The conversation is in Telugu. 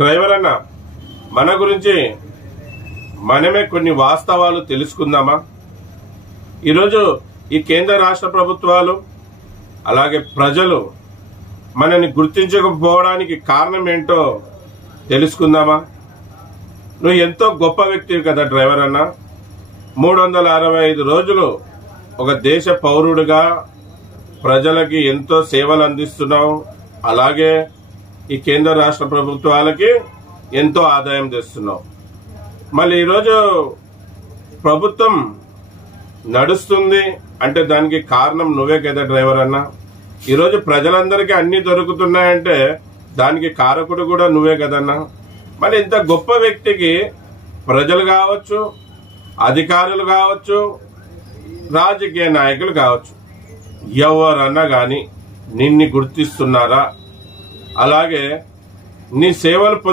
డ్రైవర్ అన్న, మన గురించి మనమే కొన్ని వాస్తవాలు తెలుసుకుందామా? ఈరోజు ఈ కేంద్ర రాష్ట్ర ప్రభుత్వాలు అలాగే ప్రజలు మనని గుర్తించకపోవడానికి కారణం ఏంటో తెలుసుకుందామా? నువ్వు ఎంతో గొప్ప వ్యక్తివి కదా డ్రైవర్ అన్న. 365 రోజులు ఒక దేశ పౌరుడిగా ప్రజలకి ఎంతో సేవలు అందిస్తున్నావు. అలాగే ఈ కేంద్ర రాష్ట్ర ప్రభుత్వాలకి ఎంతో ఆదాయం తెస్తున్నావు. మళ్ళీ ఈరోజు ప్రభుత్వం నడుస్తుంది అంటే దానికి కారణం నువ్వే కదా డ్రైవర్ అన్న. ఈరోజు ప్రజలందరికీ అన్ని దొరుకుతున్నాయంటే దానికి కారకుడు కూడా నువ్వే కదన్నా. మరి ఇంత గొప్ప వ్యక్తికి ప్రజలు కావచ్చు, అధికారులు కావచ్చు, రాజకీయ నాయకులు కావచ్చు, ఎవరన్నా కానీ నిన్ను గుర్తిస్తున్నారా? అలాగే నీ సేవలు